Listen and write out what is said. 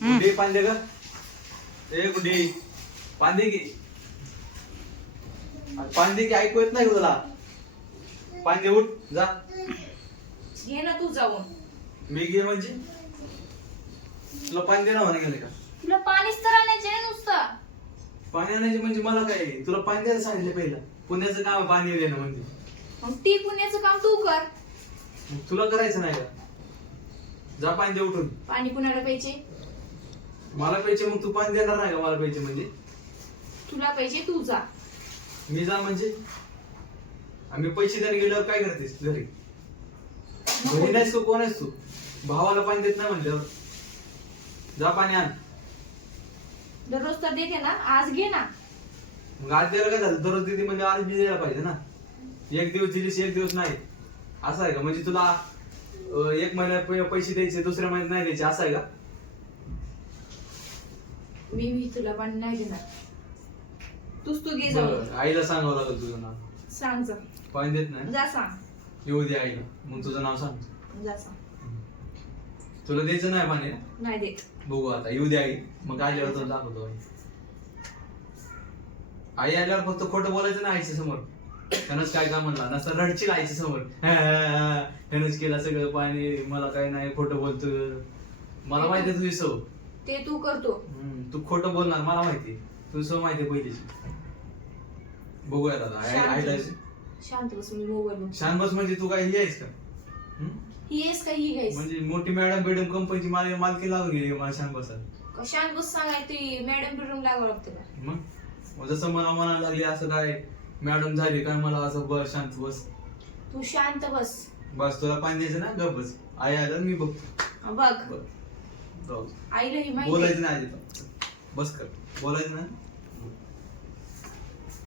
गुड्डी पांदे का ए गुड्डी पांदे की ऐकू येत नाही का तुला पांदे उठ जा घे ना तू जाऊन. मी घे म्हणजे तुला पांदे ना म्हणा गेले का तुला पाणीच तर आणायचे आहे नुसतं. पाणी आणायचे म्हणजे मला काय तुला पाणी द्यायला सांगितलं पहिलं पुण्याचं काम आहे पाणी देणं म्हणजे मग ती पुण्याचं काम तू कर. मग तुला करायचं नाही का जा पाणी दे उठून पाणी कुणाला प्यायचे? मला प्यायचे मग तू पाणी देणार नाही का मला प्यायचे म्हणजे तुला पाहिजे तू जा. मी जा म्हणजे आम्ही पैसे द्यायला गेल्यावर काय करतेस घरी घरी नाहीस तू कोण आहेस तू भावाला पाणी देत नाही म्हणल्यावर जा पाणी आण. दररोज तर देते ना आज घे ना. मग आज द्यायला काय झालं दररोज दिदी म्हणजे आज बी द्यायला पाहिजे ना एक दिवस दिलीस एक दिवस नाही असं आहे का म्हणजे तुला एक महिन्यात पैसे द्यायचे दुसऱ्या महिन्यात नाही द्यायचे असं आहे का मी तुला पाणी नाही देणार. तूच तू घे जाऊन. बरं, आईला सांगावं लागेल तुझं नाव सांग जा. पाणी देत नाही जा सांग. येऊ दे आईला मग तुझं नाव सांग जा सांग. तुला द्यायचं नाही पाणी नाही देत. बघू आता येऊ दे आई मग आल्यावर तुला दाखवतो आई आल्यावर फक्त खोटं बोलायचं ना आईच्या समोर त्यानंच काय काम म्हणला नसतं रडशील आईच्या समोर त्यानंच केला सगळं पाणी मला काय नाही खोटं बोलतो मला माहिती तुझी सव ते तू करतो. तू खोटं बोलणार मला माहिती तुझी सव माहिती पहिलीची बघूया दादा आईला शांत बस. मी मोबाईल बघ. शांत बस म्हणजे तू काय हे आहेस का ही येस का ही गाईस? म्हणजे मोठी मॅडम बेडम कंपनीची मालकी लावून गेली मला शांत बसायला शांत बस सांगाय ती मॅडम बेडरूम लागावं लागतं का? मग जसं मला म्हणायला लागली असं काय मॅडम झाली काय मला असं बस शांत बस तू शांत बस. बस तुला पाणी द्यायचं ना गप बस आई आलं मी बघतो बघ जाऊ. आईला ही माहिती बोलायचं नाही अजिबात बस कर बोलायचं ना